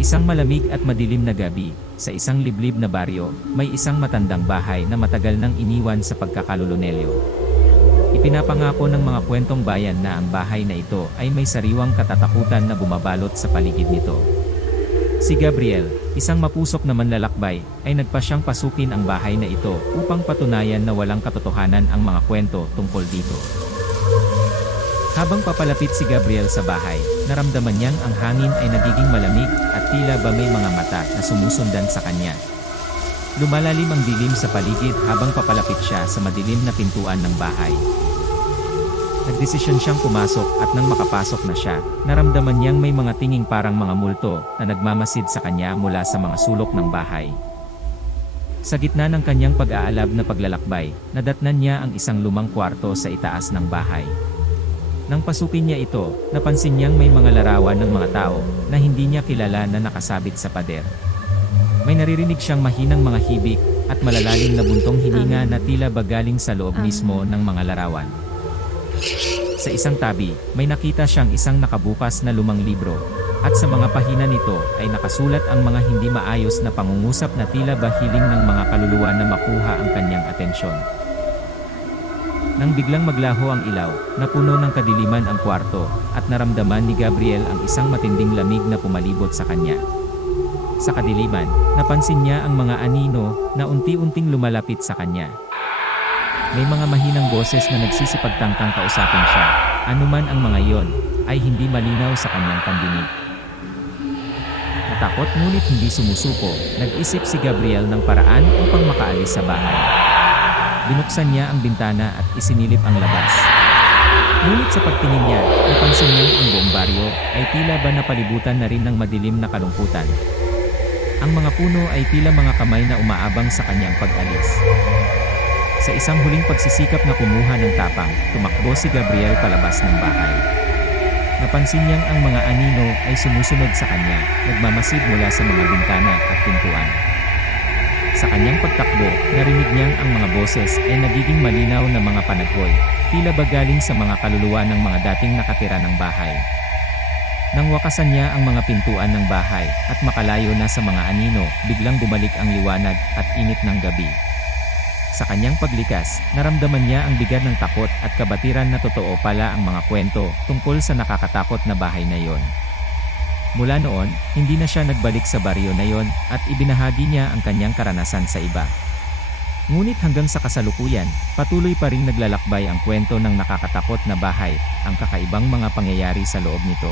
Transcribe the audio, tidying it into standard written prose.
Isang malamig at madilim na gabi, sa isang liblib na baryo, may isang matandang bahay na matagal nang iniwan sa pagkakalulunelyo. Ipinapangako ng mga kwentong bayan na ang bahay na ito ay may sariwang katatakutan na bumabalot sa paligid nito. Si Gabriel, isang mapusok na manlalakbay, ay nagpasyang pasukin ang bahay na ito upang patunayan na walang katotohanan ang mga kwento tungkol dito. Habang papalapit si Gabriel sa bahay, naramdaman niyang ang hangin ay nagiging malamig at tila ba may mga mata na sumusundan sa kanya. Lumalalim ang dilim sa paligid habang papalapit siya sa madilim na pintuan ng bahay. Nagdesisyon siyang pumasok at nang makapasok na siya, naramdaman niyang may mga tinging parang mga multo na nagmamasid sa kanya mula sa mga sulok ng bahay. Sa gitna ng kanyang pag-aalab na paglalakbay, nadatnan niya ang isang lumang kwarto sa itaas ng bahay. Nang pasukin niya ito, napansin niyang may mga larawan ng mga tao na hindi niya kilala na nakasabit sa pader. May naririnig siyang mahinang mga hibik at malalalim na buntong hininga na tila ba galing sa loob mismo ng mga larawan. Sa isang tabi, may nakita siyang isang nakabukas na lumang libro, at sa mga pahina nito ay nakasulat ang mga hindi maayos na pangungusap na tila ba hiling ng mga kaluluwa na makuha ang kanyang atensyon. Nang biglang maglaho ang ilaw, napuno ng kadiliman ang kwarto, at naramdaman ni Gabriel ang isang matinding lamig na pumalibot sa kanya. Sa kadiliman, napansin niya ang mga anino na unti-unting lumalapit sa kanya. May mga mahinang boses na nagsisipagtangkang kausapin siya, anuman ang mga iyon, ay hindi malinaw sa kanyang pandinig. Natakot ngunit hindi sumusuko, nag-isip si Gabriel ng paraan upang makaalis sa bahay. Binuksan niya ang bintana at isinilip ang labas. Ngunit sa pagtingin niya, napansin niyang ang buong baryo ay tila ba napalibutan na rin ng madilim na kalungkutan. Ang mga puno ay tila mga kamay na umaabang sa kanyang pag-alis. Sa isang huling pagsisikap na kumuha ng tapang, tumakbo si Gabriel palabas ng bahay. Napansin niyang ang mga anino ay sumusunod sa kanya, nagmamasid mula sa mga bintana at pintuan. Sa kanyang pagtakbo, narinig niyang ang mga boses ay nagiging malinaw na mga panaghoy, tila ba galing sa mga kaluluwa ng mga dating nakatira ng bahay. Nang wakasan niya ang mga pintuan ng bahay at makalayo na sa mga anino, biglang bumalik ang liwanag at init ng gabi. Sa kanyang paglikas, naramdaman niya ang bigat ng takot at kabatiran na totoo pala ang mga kwento tungkol sa nakakatakot na bahay na iyon. Mula noon, hindi na siya nagbalik sa baryo na yon at ibinahagi niya ang kanyang karanasan sa iba. Ngunit hanggang sa kasalukuyan, patuloy pa ring naglalakbay ang kwento ng nakakatakot na bahay, ang kakaibang mga pangyayari sa loob nito.